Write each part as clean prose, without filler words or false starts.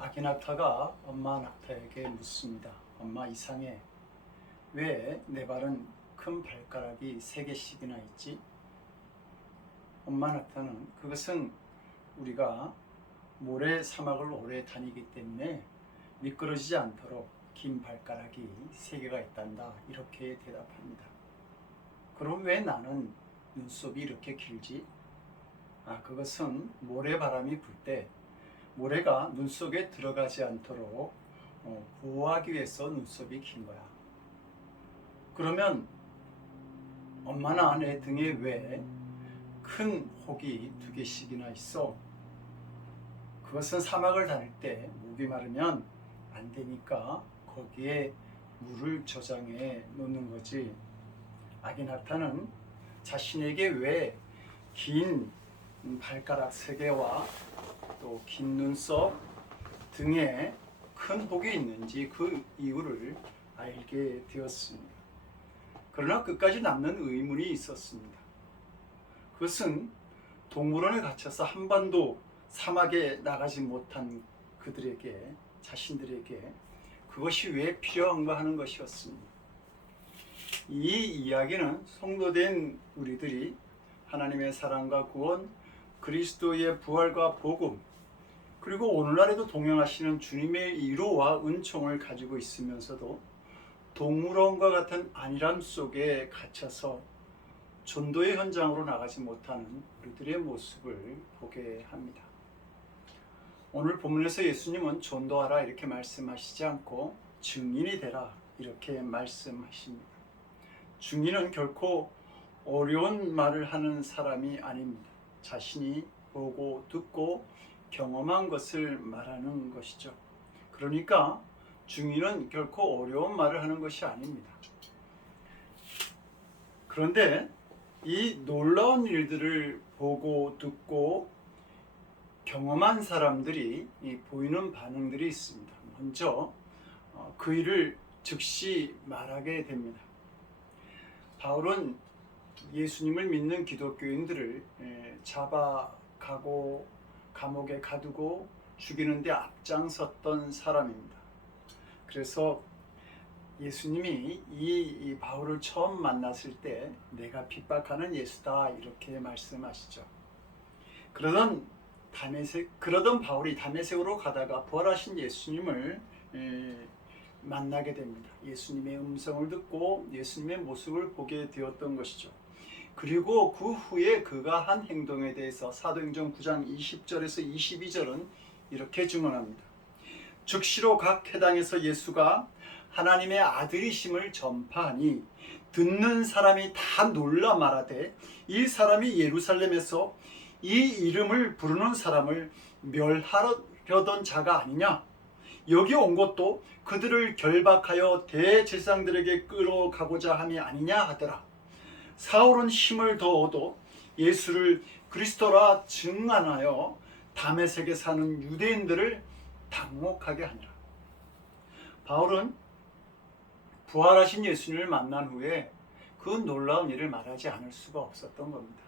아기 낙타가 엄마 낙타에게 묻습니다. 엄마, 이상해. 왜 내 발은 큰 발가락이 3개씩이나 있지? 엄마 낙타는 그것은 우리가 모래 사막을 오래 다니기 때문에 미끄러지지 않도록 긴 발가락이 3개가 있단다. 이렇게 대답합니다. 그럼 왜 나는 눈썹이 이렇게 길지? 그것은 모래바람이 불 때 모래가 눈 속에 들어가지 않도록 보호하기 위해서 눈썹이 긴 거야. 그러면 엄마나 내 등에 왜 큰 혹이 2개씩이나 있어? 그것은 사막을 다닐 때 목이 마르면 안 되니까 거기에 물을 저장해 놓는 거지. 아기 낙타는 자신에게 왜 긴 발가락 3개와 또 긴 눈썹 등에 큰 혹이 있는지 그 이유를 알게 되었습니다. 그러나 끝까지 남는 의문이 있었습니다. 그것은 동물원에 갇혀서 한 번도 사막에 나가지 못한 그들에게, 자신들에게 그것이 왜 필요한가 하는 것이었습니다. 이 이야기는 성도된 우리들이 하나님의 사랑과 구원, 그리스도의 부활과 복음, 그리고 오늘날에도 동행하시는 주님의 위로와 은총을 가지고 있으면서도 동물원과 같은 안일함 속에 갇혀서 전도의 현장으로 나가지 못하는 우리들의 모습을 보게 합니다. 오늘 본문에서 예수님은 전도하라 이렇게 말씀하시지 않고 증인이 되라 이렇게 말씀하십니다. 증인은 결코 어려운 말을 하는 사람이 아닙니다. 자신이 보고 듣고 경험한 것을 말하는 것이죠. 그러니까 증인은 결코 어려운 말을 하는 것이 아닙니다. 그런데 이 놀라운 일들을 보고 듣고 경험한 사람들이 보이는 반응들이 있습니다. 먼저 그 일을 즉시 말하게 됩니다. 바울은 예수님을 믿는 기독교인들을 잡아가고 감옥에 가두고 죽이는 데 앞장섰던 사람입니다. 그래서 예수님이 이 바울을 처음 만났을 때 내가 핍박하는 예수다 이렇게 말씀하시죠. 그러던 바울이 다메섹으로 가다가 부활하신 예수님을 만나게 됩니다. 예수님의 음성을 듣고 예수님의 모습을 보게 되었던 것이죠. 그리고 그 후에 그가 한 행동에 대해서 사도행전 9장 20절에서 22절은 이렇게 증언합니다. 즉시로 각 회당에서 예수가 하나님의 아들이심을 전파하니 듣는 사람이 다 놀라 말하되 이 사람이 예루살렘에서 이 이름을 부르는 사람을 멸하려던 자가 아니냐? 여기 온 것도 그들을 결박하여 대제사장들에게 끌어가고자 함이 아니냐 하더라. 사울은 힘을 더 얻어 예수를 그리스도라 증언하여 다메섹에 사는 유대인들을 당혹하게 하니라. 바울은 부활하신 예수님을 만난 후에 그 놀라운 일을 말하지 않을 수가 없었던 겁니다.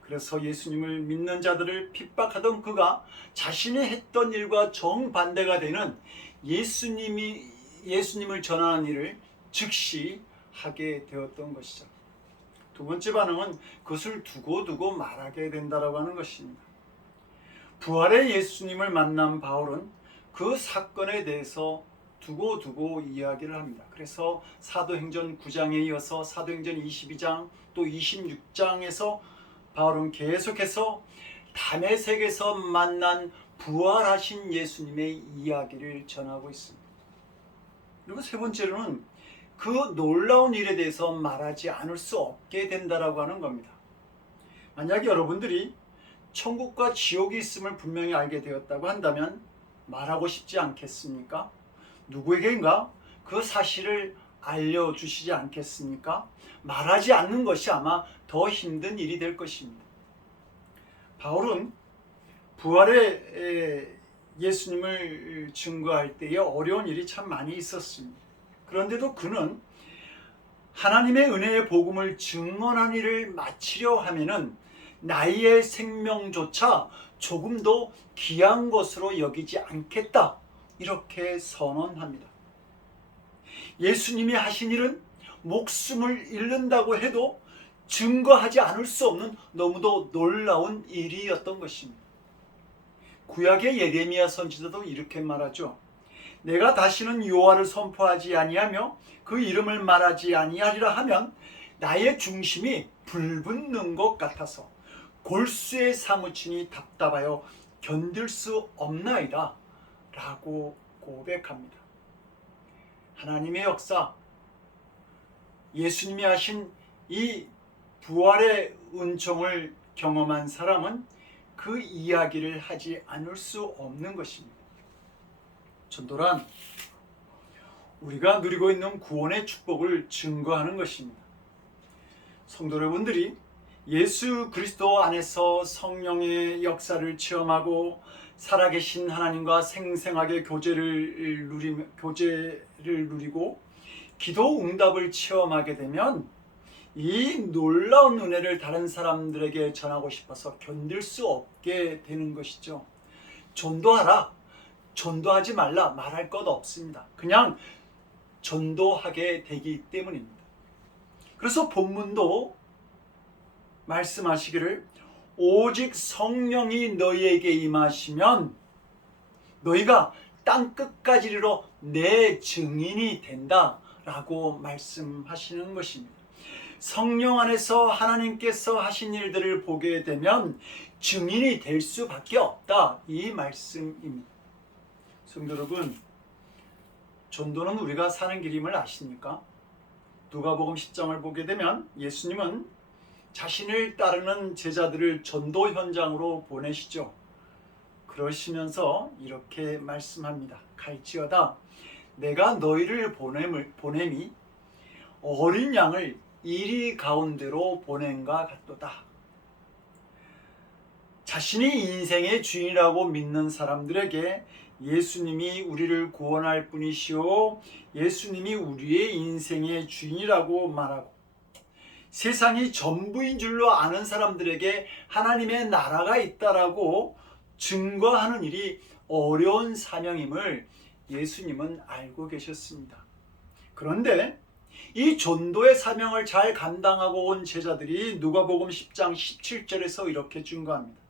그래서 예수님을 믿는 자들을 핍박하던 그가 자신이 했던 일과 정반대가 되는 예수님을 전하는 일을 즉시 하게 되었던 것이죠. 두 번째 반응은 그것을 두고 말하게 된다라고 하는 것입니다. 부활의 예수님을 만난 바울은 그 사건에 대해서 두고 이야기를 합니다. 그래서 사도행전 9장에 이어서 사도행전 22장 또 26장에서 바울은 계속해서 다메섹에서 만난 부활하신 예수님의 이야기를 전하고 있습니다. 그리고 세 번째로는 그 놀라운 일에 대해서 말하지 않을 수 없게 된다라고 하는 겁니다. 만약 여러분들이 천국과 지옥이 있음을 분명히 알게 되었다고 한다면 말하고 싶지 않겠습니까? 누구에게인가 그 사실을 알려주시지 않겠습니까? 말하지 않는 것이 아마 더 힘든 일이 될 것입니다. 바울은 부활의 예수님을 증거할 때에 어려운 일이 참 많이 있었습니다. 그런데도 그는 하나님의 은혜의 복음을 증언한 일을 마치려 하면은 나의 생명조차 조금도 귀한 것으로 여기지 않겠다, 이렇게 선언합니다. 예수님이 하신 일은 목숨을 잃는다고 해도 증거하지 않을 수 없는 너무도 놀라운 일이었던 것입니다. 구약의 예레미야 선지자도 이렇게 말하죠. 내가 다시는 여호와를 선포하지 아니하며 그 이름을 말하지 아니하리라 하면 나의 중심이 불붙는 것 같아서 골수에 사무치니 답답하여 견딜 수 없나이다 라고 고백합니다. 하나님의 역사, 예수님이 하신 이 부활의 은총을 경험한 사람은 그 이야기를 하지 않을 수 없는 것입니다. 전도란 우리가 누리고 있는 구원의 축복을 증거하는 것입니다. 성도 여러분들이 예수 그리스도 안에서 성령의 역사를 체험하고 살아계신 하나님과 생생하게 교제를 누리고 기도 응답을 체험하게 되면 이 놀라운 은혜를 다른 사람들에게 전하고 싶어서 견딜 수 없게 되는 것이죠. 전도하라, 전도하지 말라 말할 것 없습니다. 그냥 전도하게 되기 때문입니다. 그래서 본문도 말씀하시기를 오직 성령이 너희에게 임하시면 너희가 땅끝까지 이르러 내 증인이 된다 라고 말씀하시는 것입니다. 성령 안에서 하나님께서 하신 일들을 보게 되면 증인이 될 수밖에 없다, 이 말씀입니다. 성도 여러분, 전도는 우리가 사는 길임을 아십니까? 누가복음 10장을 보게 되면 예수님은 자신을 따르는 제자들을 전도 현장으로 보내시죠. 그러시면서 이렇게 말씀합니다. 갈지어다 내가 너희를 보냄이 어린 양을 이리 가운데로 보낸가 같도다. 자신이 인생의 주인이라고 믿는 사람들에게 예수님이 우리를 구원할 분이시오, 예수님이 우리의 인생의 주인이라고 말하고 세상이 전부인 줄로 아는 사람들에게 하나님의 나라가 있다라고 증거하는 일이 어려운 사명임을 예수님은 알고 계셨습니다. 그런데 이 전도의 사명을 잘 감당하고 온 제자들이 누가복음 10장 17절에서 이렇게 증거합니다.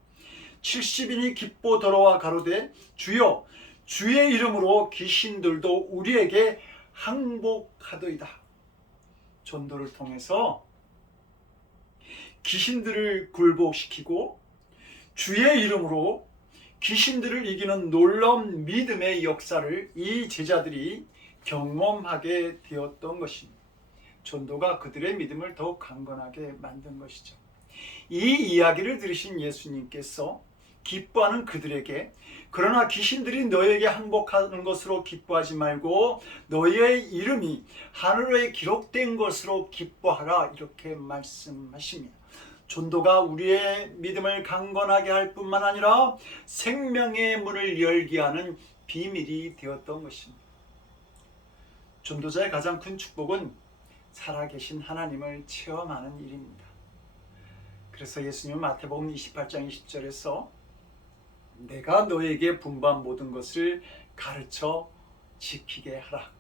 70인이 기뻐 돌아와 가로되 주여 주의 이름으로 귀신들도 우리에게 항복하도이다. 전도를 통해서 귀신들을 굴복시키고 주의 이름으로 귀신들을 이기는 놀라운 믿음의 역사를 이 제자들이 경험하게 되었던 것입니다. 전도가 그들의 믿음을 더욱 강건하게 만든 것이죠. 이 이야기를 들으신 예수님께서 기뻐하는 그들에게 그러나 귀신들이 너에게 항복하는 것으로 기뻐하지 말고 너희의 이름이 하늘에 기록된 것으로 기뻐하라, 이렇게 말씀하십니다. 전도가 우리의 믿음을 강건하게 할 뿐만 아니라 생명의 문을 열게 하는 비밀이 되었던 것입니다. 전도자의 가장 큰 축복은 살아계신 하나님을 체험하는 일입니다. 그래서 예수님은 마태복음 28장 20절에서 내가 너에게 분부한 모든 것을 가르쳐 지키게 하라.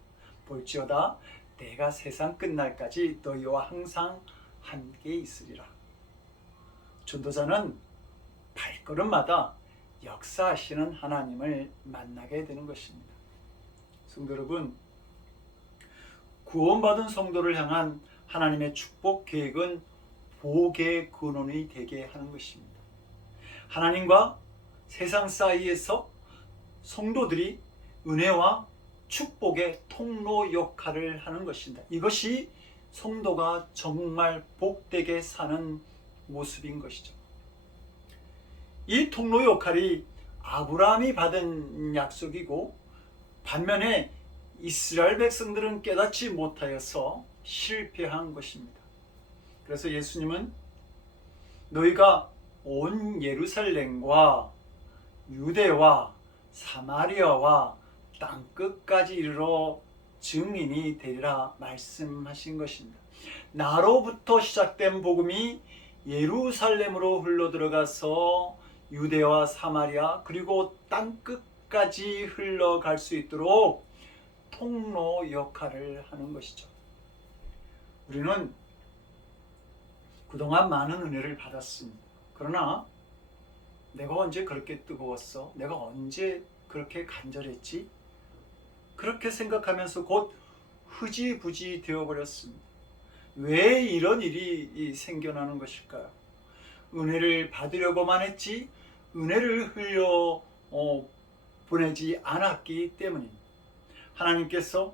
볼지어다 내가 세상 끝날까지 너희와 항상 함께 있으리라. 전도자는 발걸음마다 역사하시는 하나님을 만나게 되는 것입니다. 성도 여러분, 구원받은 성도를 향한 하나님의 축복 계획은 복의 근원이 되게 하는 것입니다. 하나님과 세상 사이에서 성도들이 은혜와 축복의 통로 역할을 하는 것입니다. 이것이 성도가 정말 복되게 사는 모습인 것이죠. 이 통로 역할이 아브라함이 받은 약속이고 반면에 이스라엘 백성들은 깨닫지 못하여서 실패한 것입니다. 그래서 예수님은 너희가 온 예루살렘과 유대와 사마리아와 땅끝까지 이르러 증인이 되리라 말씀하신 것입니다. 나로부터 시작된 복음이 예루살렘으로 흘러 들어가서 유대와 사마리아 그리고 땅끝까지 흘러갈 수 있도록 통로 역할을 하는 것이죠. 우리는 그동안 많은 은혜를 받았습니다. 그러나 내가 언제 그렇게 뜨거웠어? 내가 언제 그렇게 간절했지? 그렇게 생각하면서 곧 흐지부지 되어버렸습니다. 왜 이런 일이 생겨나는 것일까요? 은혜를 받으려고만 했지 은혜를 흘려 보내지 않았기 때문입니다. 하나님께서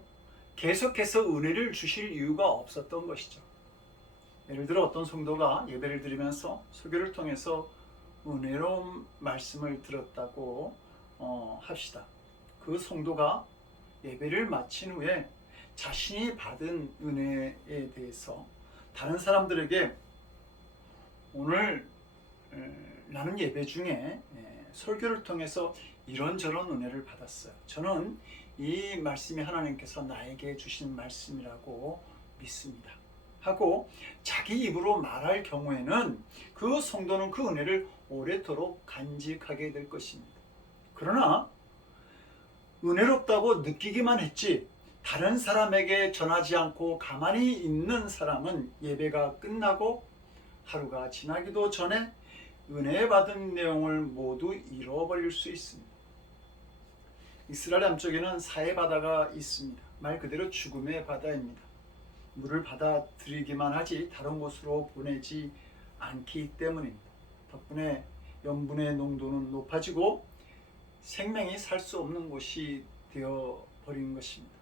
계속해서 은혜를 주실 이유가 없었던 것이죠. 예를 들어 어떤 성도가 예배를 드리면서 설교를 통해서 은혜로운 말씀을 들었다고 합시다. 그 성도가 예배를 마친 후에 자신이 받은 은혜에 대해서 다른 사람들에게 오늘 나는 예배 중에 설교를 통해서 이런저런 은혜를 받았어요. 저는 이 말씀이 하나님께서 나에게 주신 말씀이라고 믿습니다. 하고 자기 입으로 말할 경우에는 그 성도는 그 은혜를 오래도록 간직하게 될 것입니다. 그러나 은혜롭다고 느끼기만 했지 다른 사람에게 전하지 않고 가만히 있는 사람은 예배가 끝나고 하루가 지나기도 전에 은혜 받은 내용을 모두 잃어버릴 수 있습니다. 이스라엘 남쪽에는 사해 바다가 있습니다. 말 그대로 죽음의 바다입니다. 물을 받아들이기만 하지 다른 곳으로 보내지 않기 때문입니다. 덕분에 염분의 농도는 높아지고 생명이 살 수 없는 곳이 되어버린 것입니다.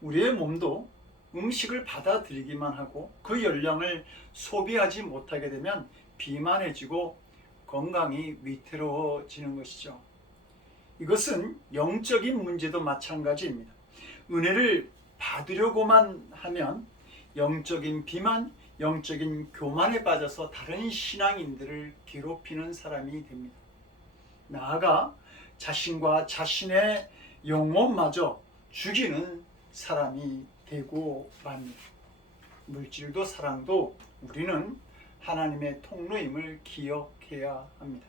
우리의 몸도 음식을 받아들이기만 하고 그 열량을 소비하지 못하게 되면 비만해지고 건강이 위태로워지는 것이죠. 이것은 영적인 문제도 마찬가지입니다. 은혜를 받으려고만 하면 영적인 비만, 영적인 교만에 빠져서 다른 신앙인들을 괴롭히는 사람이 됩니다. 나아가 자신과 자신의 영혼마저 죽이는 사람이 되고 맙니다. 물질도 사랑도 우리는 하나님의 통로임을 기억해야 합니다.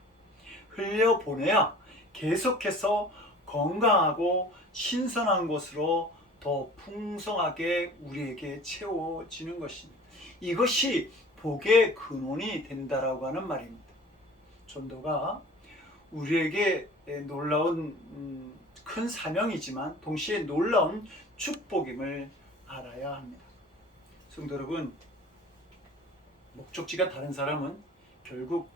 흘려보내야 계속해서 건강하고 신선한 것으로 더 풍성하게 우리에게 채워지는 것입니다. 이것이 복의 근원이 된다라고 하는 말입니다. 전도가 우리에게 놀라운 큰 사명이지만 동시에 놀라운 축복임을 알아야 합니다. 성도 여러분, 목적지가 다른 사람은 결국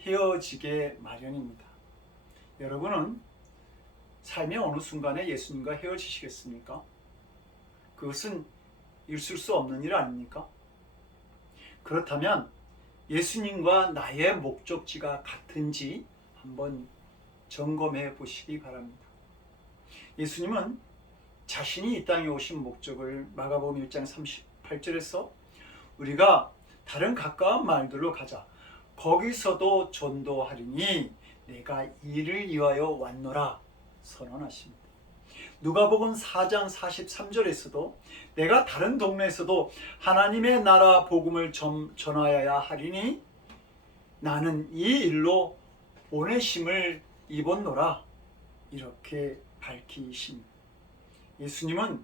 헤어지게 마련입니다. 여러분은 삶의 어느 순간에 예수님과 헤어지시겠습니까? 그것은 있을 수 없는 일 아닙니까? 그렇다면 예수님과 나의 목적지가 같은지 한번 점검해 보시기 바랍니다. 예수님은 자신이 이 땅에 오신 목적을 마가복음 1장 38절에서 우리가 다른 가까운 마을들로 가자. 거기서도 전도하리니 내가 이를 위하여 왔노라 선언하십니다. 누가복음 4장 43절에서도 내가 다른 동네에서도 하나님의 나라 복음을 전하여야 하리니 나는 이 일로 보내심을 입었노라 이렇게 밝히십니다. 예수님은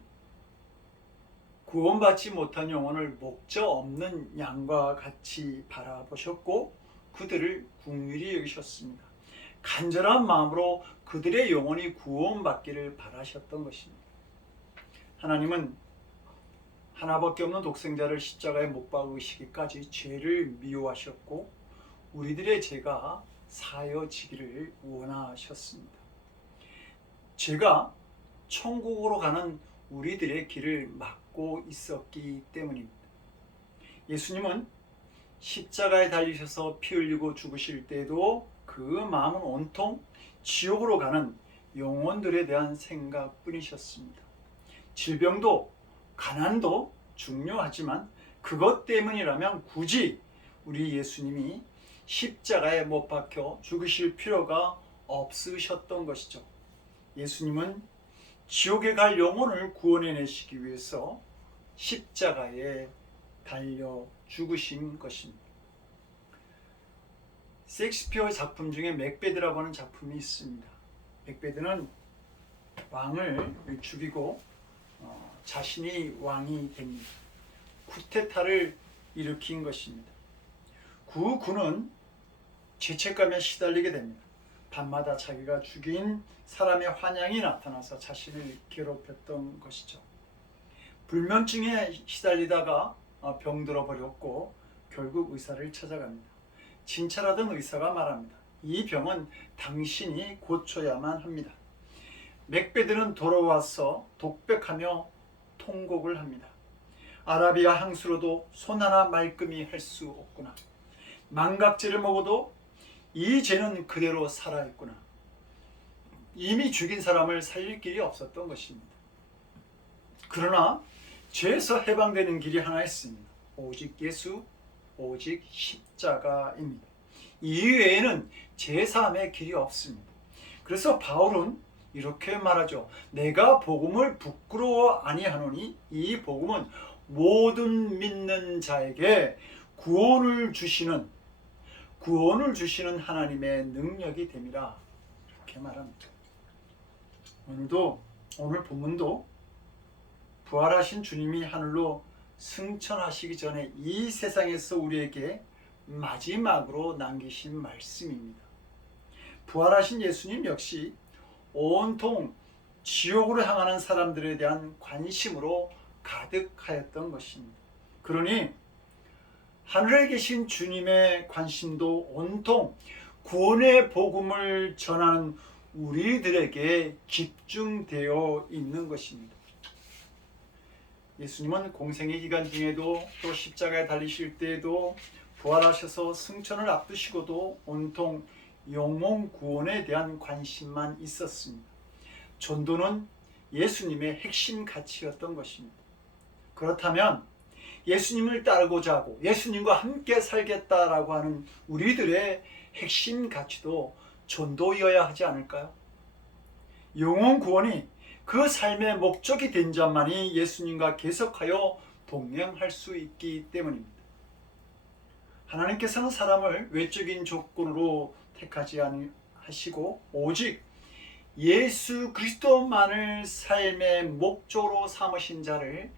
구원받지 못한 영혼을 목적 없는 양과 같이 바라보셨고 그들을 긍휼히 여기셨습니다. 간절한 마음으로 그들의 영혼이 구원받기를 바라셨던 것입니다. 하나님은 하나밖에 없는 독생자를 십자가에 못 박으시기까지 죄를 미워하셨고 우리들의 죄가 사여지기를 원하셨습니다. 죄가 천국으로 가는 우리들의 길을 막고 있었기 때문입니다. 예수님은 십자가에 달리셔서 피 흘리고 죽으실 때도 그 마음은 온통 지옥으로 가는 영혼들에 대한 생각뿐이셨습니다. 질병도 가난도 중요하지만 그것 때문이라면 굳이 우리 예수님이 십자가에 못 박혀 죽으실 필요가 없으셨던 것이죠. 예수님은 지옥에 갈 영혼을 구원해내시기 위해서 십자가에 달려 죽으신 것입니다. 셰익스피어 작품 중에 맥베드라고 하는 작품이 있습니다. 맥베드는 왕을 죽이고 자신이 왕이 됩니다. 쿠데타를 일으킨 것입니다. 그 군은 죄책감에 시달리게 됩니다. 밤마다 자기가 죽인 사람의 환양이 나타나서 자신을 괴롭혔던 것이죠. 불면증에 시달리다가 병들어 버렸고 결국 의사를 찾아갑니다. 진찰하던 의사가 말합니다. 이 병은 당신이 고쳐야만 합니다. 맥베드는 돌아와서 독백하며 통곡을 합니다. 아라비아 향수로도 손 하나 말끔히 할 수 없구나. 망각제를 먹어도 이 죄는 그대로 살아있구나. 이미 죽인 사람을 살릴 길이 없었던 것입니다. 그러나 죄에서 해방되는 길이 하나 있습니다. 오직 예수, 오직 십자가입니다. 이외에는 제사함의 길이 없습니다. 그래서 바울은 이렇게 말하죠. 내가 복음을 부끄러워 아니하노니 이 복음은 모든 믿는 자에게 구원을 주시는 하나님의 능력이 됨이라. 이렇게 말합니다. 오늘 본문도 부활하신 주님이 하늘로 승천하시기 전에 이 세상에서 우리에게 마지막으로 남기신 말씀입니다. 부활하신 예수님 역시 온통 지옥으로 향하는 사람들에 대한 관심으로 가득하였던 것입니다. 그러니 하늘에 계신 주님의 관심도 온통 구원의 복음을 전하는 우리들에게 집중되어 있는 것입니다. 예수님은 공생의 기간 중에도 또 십자가에 달리실 때에도 부활하셔서 승천을 앞두시고도 온통 영혼 구원에 대한 관심만 있었습니다. 전도는 예수님의 핵심 가치였던 것입니다. 그렇다면 예수님을 따르고자 하고 예수님과 함께 살겠다라고 하는 우리들의 핵심 가치도 전도여야 하지 않을까요? 영혼 구원이 그 삶의 목적이 된 자만이 예수님과 계속하여 동행할 수 있기 때문입니다. 하나님께서는 사람을 외적인 조건으로 택하지 않으시고 오직 예수 그리스도만을 삶의 목적으로 삼으신 자를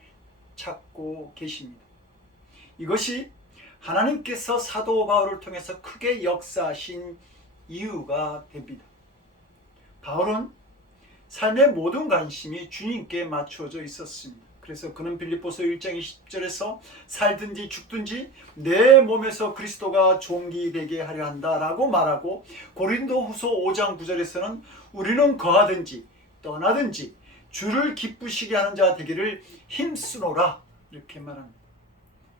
찾고 계십니다. 이것이 하나님께서 사도 바울을 통해서 크게 역사하신 이유가 됩니다. 바울은 삶의 모든 관심이 주님께 맞춰져 있었습니다. 그래서 그는 빌립보서 1장 20절에서 살든지 죽든지 내 몸에서 그리스도가 존귀되게 하려 한다라고 말하고, 고린도후서 5장 9절에서는 우리는 거하든지 떠나든지 주를 기쁘시게 하는 자 되기를 힘쓰노라 이렇게 말합니다.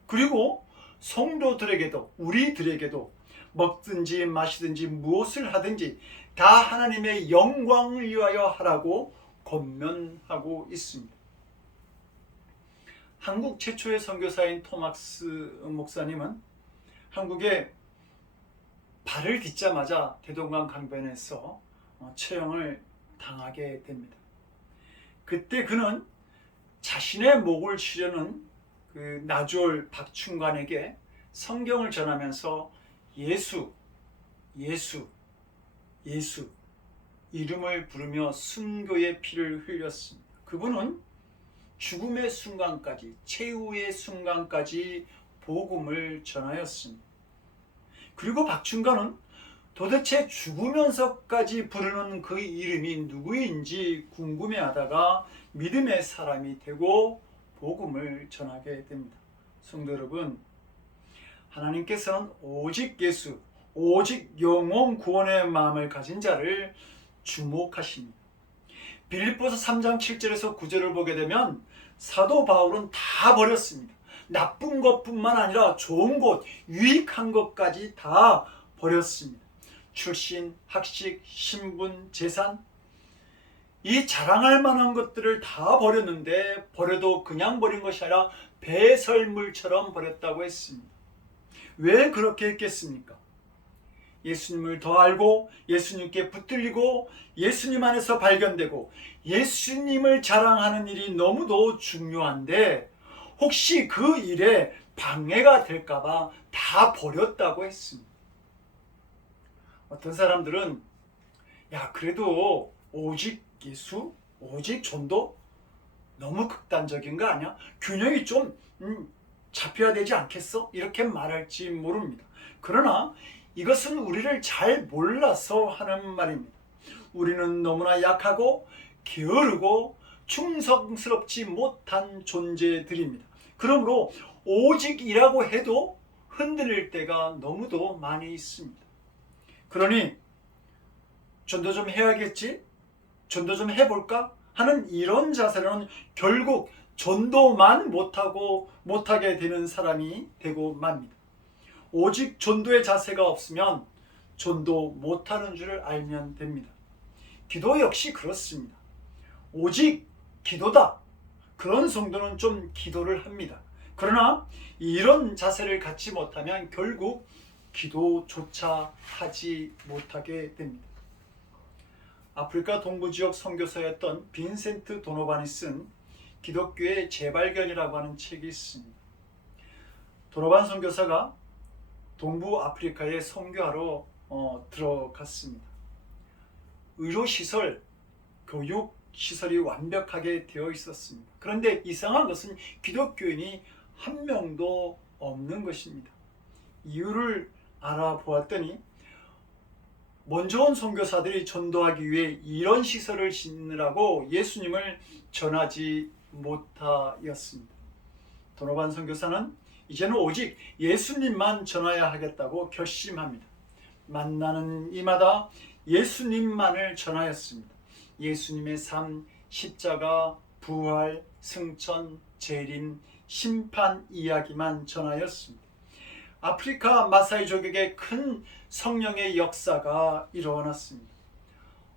그리고 성도들에게도 우리들에게도 먹든지 마시든지 무엇을 하든지 다 하나님의 영광을 위하여 하라고 권면하고 있습니다. 한국 최초의 선교사인 토마스 목사님은 한국에 발을 딛자마자 대동강 강변에서 처형을 당하게 됩니다. 그때 그는 자신의 목을 치려는 그 나주올 박충관에게 성경을 전하면서 예수 이름을 부르며 순교의 피를 흘렸습니다. 그분은 죽음의 순간까지, 최후의 순간까지 복음을 전하였습니다. 그리고 박충관은 도대체 죽으면서까지 부르는 그 이름이 누구인지 궁금해하다가 믿음의 사람이 되고 복음을 전하게 됩니다. 성도 여러분, 하나님께서는 오직 예수, 오직 영혼 구원의 마음을 가진 자를 주목하십니다. 빌립보서 3장 7절에서 9절을 보게 되면 사도 바울은 다 버렸습니다. 나쁜 것뿐만 아니라 좋은 것, 유익한 것까지 다 버렸습니다. 출신, 학식, 신분, 재산, 이 자랑할 만한 것들을 다 버렸는데 버려도 그냥 버린 것이 아니라 배설물처럼 버렸다고 했습니다. 왜 그렇게 했겠습니까? 예수님을 더 알고 예수님께 붙들리고 예수님 안에서 발견되고 예수님을 자랑하는 일이 너무도 중요한데 혹시 그 일에 방해가 될까 봐 다 버렸다고 했습니다. 어떤 사람들은 야 그래도 오직 예수, 오직 전도 너무 극단적인 거 아니야? 균형이 좀 잡혀야 되지 않겠어? 이렇게 말할지 모릅니다. 그러나 이것은 우리를 잘 몰라서 하는 말입니다. 우리는 너무나 약하고 게으르고 충성스럽지 못한 존재들입니다. 그러므로 오직이라고 해도 흔들릴 때가 너무도 많이 있습니다. 그러니 전도 좀 해야겠지? 전도 좀 해볼까? 하는 이런 자세로는 결국 전도만 못하게 되는 사람이 되고 맙니다. 오직 전도의 자세가 없으면 전도 못하는 줄 알면 됩니다. 기도 역시 그렇습니다. 오직 기도다. 그런 정도는 좀 기도를 합니다. 그러나 이런 자세를 갖지 못하면 결국 기도조차 하지 못하게 됩니다. 아프리카 동부지역 선교사였던 빈센트 도노반이 쓴 기독교의 재발견이라고 하는 책이 있습니다. 도노반 선교사가 동부 아프리카에 선교하러 들어갔습니다. 의료시설, 교육시설이 완벽하게 되어 있었습니다. 그런데 이상한 것은 기독교인이 한 명도 없는 것입니다. 이유를 알아보았더니 먼저 온 선교사들이 전도하기 위해 이런 시설을 짓느라고 예수님을 전하지 못하였습니다. 도노반 선교사는 이제는 오직 예수님만 전해야 하겠다고 결심합니다. 만나는 이마다 예수님만을 전하였습니다. 예수님의 삶, 십자가, 부활, 승천, 재림, 심판 이야기만 전하였습니다. 아프리카 마사이족에게 큰 성령의 역사가 일어났습니다.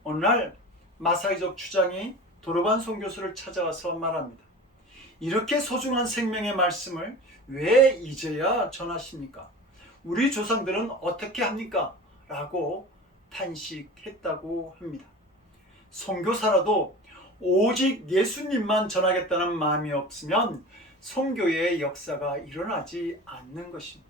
어느 날 마사이족 주장이 도노반 선교사를 찾아와서 말합니다. 이렇게 소중한 생명의 말씀을 왜 이제야 전하십니까? 우리 조상들은 어떻게 합니까? 라고 탄식했다고 합니다. 선교사라도 오직 예수님만 전하겠다는 마음이 없으면 선교의 역사가 일어나지 않는 것입니다.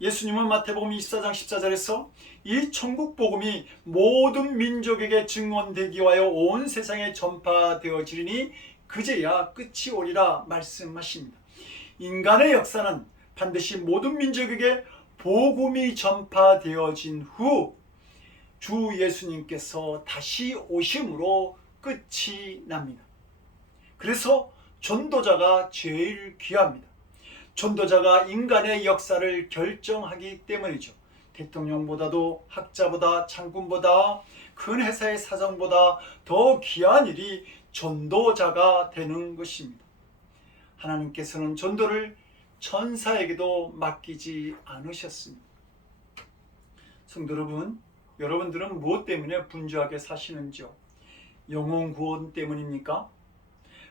예수님은 마태복음 24장 14절에서 이 천국 복음이 모든 민족에게 증언되기 위하여 온 세상에 전파되어지리니 그제야 끝이 오리라 말씀하십니다. 인간의 역사는 반드시 모든 민족에게 복음이 전파되어진 후 주 예수님께서 다시 오심으로 끝이 납니다. 그래서 전도자가 제일 귀합니다. 전도자가 인간의 역사를 결정하기 때문이죠. 대통령보다도 학자보다 장군보다 큰 회사의 사장보다 더 귀한 일이 전도자가 되는 것입니다. 하나님께서는 전도를 천사에게도 맡기지 않으셨습니다. 성도 여러분, 여러분들은 무엇 때문에 분주하게 사시는지요? 영혼 구원 때문입니까?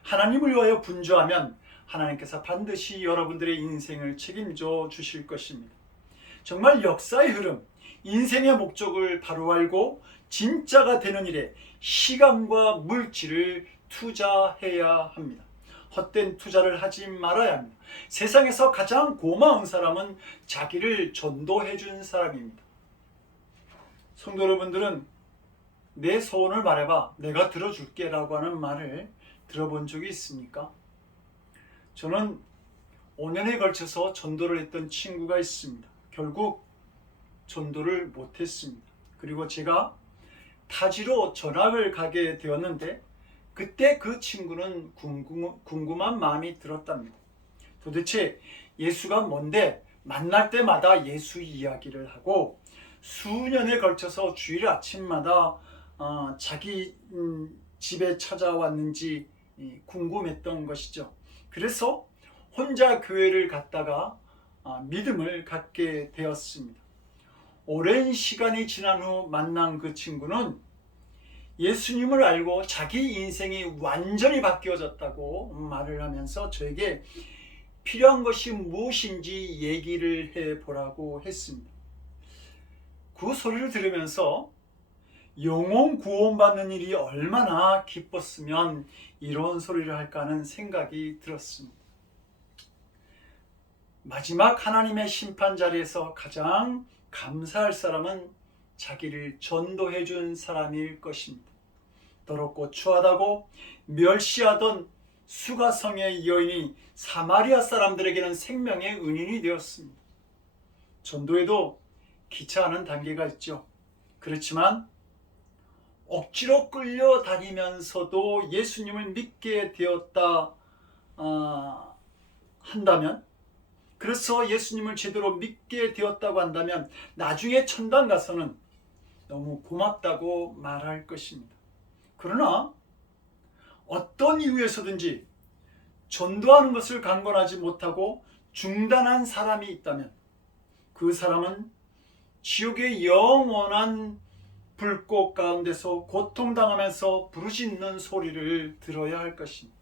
하나님을 위하여 분주하면 하나님께서 반드시 여러분들의 인생을 책임져 주실 것입니다. 정말 역사의 흐름, 인생의 목적을 바로 알고 진짜가 되는 일에 시간과 물질을 투자해야 합니다. 헛된 투자를 하지 말아야 합니다. 세상에서 가장 고마운 사람은 자기를 전도해 준 사람입니다. 성도 여러분들은 내 소원을 말해봐, 내가 들어줄게 라고 하는 말을 들어본 적이 있습니까? 저는 5년에 걸쳐서 전도를 했던 친구가 있습니다. 결국 전도를 못했습니다. 그리고 제가 타지로 전학을 가게 되었는데 그때 그 친구는 궁금한 마음이 들었답니다. 도대체 예수가 뭔데 만날 때마다 예수 이야기를 하고 수년에 걸쳐서 주일 아침마다 자기 집에 찾아왔는지 궁금했던 것이죠. 그래서 혼자 교회를 갔다가 믿음을 갖게 되었습니다. 오랜 시간이 지난 후 만난 그 친구는 예수님을 알고 자기 인생이 완전히 바뀌어졌다고 말을 하면서 저에게 필요한 것이 무엇인지 얘기를 해보라고 했습니다. 그 소리를 들으면서 영혼 구원받는 일이 얼마나 기뻤으면 이런 소리를 할까 하는 생각이 들었습니다. 마지막 하나님의 심판 자리에서 가장 감사할 사람은 자기를 전도해 준 사람일 것입니다. 더럽고 추하다고 멸시하던 수가성의 여인이 사마리아 사람들에게는 생명의 은인이 되었습니다. 전도에도 기차하는 단계가 있죠. 그렇지만 억지로 끌려다니면서도 예수님을 믿게 되었다 한다면, 그래서 예수님을 제대로 믿게 되었다고 한다면 나중에 천당 가서는 너무 고맙다고 말할 것입니다. 그러나 어떤 이유에서든지 전도하는 것을 강권하지 못하고 중단한 사람이 있다면 그 사람은 지옥의 영원한 불꽃 가운데서 고통당하면서 부르짖는 소리를 들어야 할 것입니다.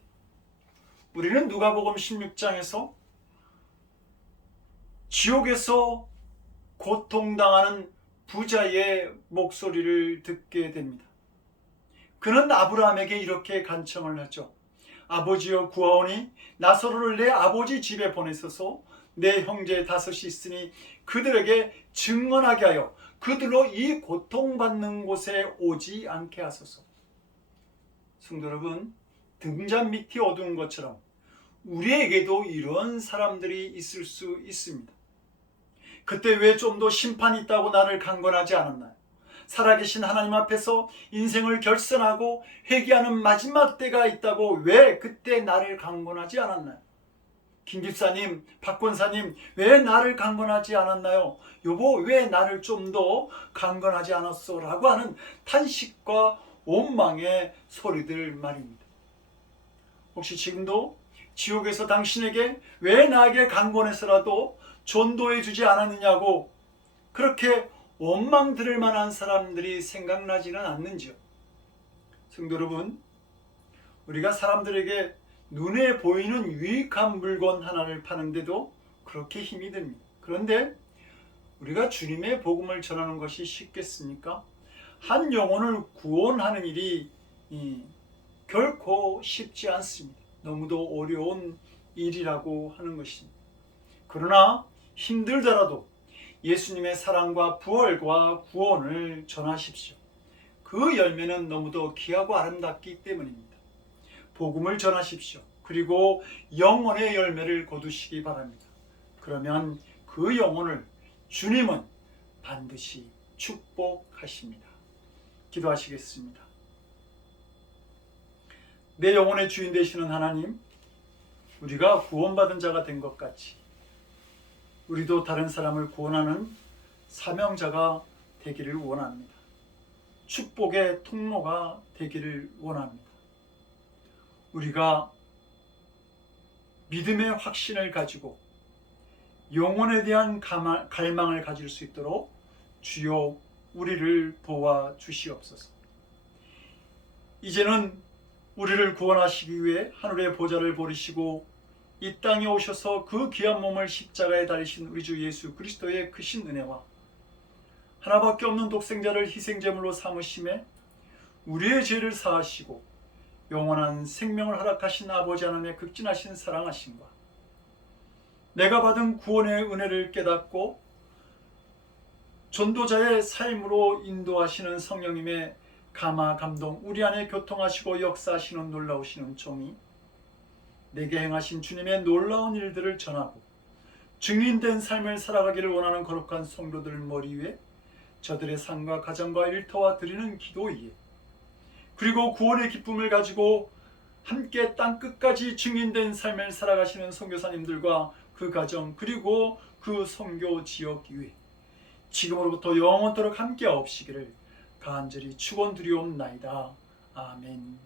우리는 누가복음 16장에서 지옥에서 고통당하는 부자의 목소리를 듣게 됩니다. 그는 아브라함에게 이렇게 간청을 하죠. 아버지여 구하오니 나사로를 내 아버지 집에 보내소서. 내 형제 다섯이 있으니 그들에게 증언하게 하여 그들로 이 고통받는 곳에 오지 않게 하소서. 성도 여러분, 등잔 밑이 어두운 것처럼 우리에게도 이런 사람들이 있을 수 있습니다. 그때 왜 좀 더 심판이 있다고 나를 강권하지 않았나요? 살아계신 하나님 앞에서 인생을 결선하고 회개하는 마지막 때가 있다고 왜 그때 나를 강권하지 않았나요? 김 집사님, 박 권사님, 왜 나를 강권하지 않았나요? 여보, 왜 나를 좀 더 강권하지 않았어? 라고 하는 탄식과 원망의 소리들 말입니다. 혹시 지금도 지옥에서 당신에게 왜 나에게 강권해서라도 전도해 주지 않았느냐고 그렇게 원망 들을 만한 사람들이 생각나지는 않는지요? 성도 여러분, 우리가 사람들에게 눈에 보이는 유익한 물건 하나를 파는데도 그렇게 힘이 듭니다. 그런데 우리가 주님의 복음을 전하는 것이 쉽겠습니까? 한 영혼을 구원하는 일이 결코 쉽지 않습니다. 너무도 어려운 일이라고 하는 것입니다. 그러나 힘들더라도 예수님의 사랑과 부활과 구원을 전하십시오. 그 열매는 너무도 귀하고 아름답기 때문입니다. 복음을 전하십시오. 그리고 영혼의 열매를 거두시기 바랍니다. 그러면 그 영혼을 주님은 반드시 축복하십니다. 기도하시겠습니다. 내 영혼의 주인 되시는 하나님, 우리가 구원받은 자가 된 것 같이 우리도 다른 사람을 구원하는 사명자가 되기를 원합니다. 축복의 통로가 되기를 원합니다. 우리가 믿음의 확신을 가지고 영혼에 대한 갈망을 가질 수 있도록 주여 우리를 도와 주시옵소서. 이제는 우리를 구원하시기 위해 하늘의 보좌를 버리시고 이 땅에 오셔서 그 귀한 몸을 십자가에 달리신 우리 주 예수 그리스도의 크신 은혜와 하나밖에 없는 독생자를 희생제물로 삼으심에 우리의 죄를 사하시고 영원한 생명을 허락하신 아버지 하나님의 극진하신 사랑하심과 내가 받은 구원의 은혜를 깨닫고 전도자의 삶으로 인도하시는 성령님의 감화 감동 우리 안에 교통하시고 역사하시는 놀라우신 은총이 내게 행하신 주님의 놀라운 일들을 전하고 증인된 삶을 살아가기를 원하는 거룩한 성도들 머리 위에 저들의 삶과 가정과 일터와 드리는 기도 위에 그리고 구원의 기쁨을 가지고 함께 땅끝까지 증인된 삶을 살아가시는 선교사님들과 그 가정 그리고 그 선교 지역 위에 지금으로부터 영원토록 함께 하옵시기를 간절히 축원드리옵나이다. 아멘.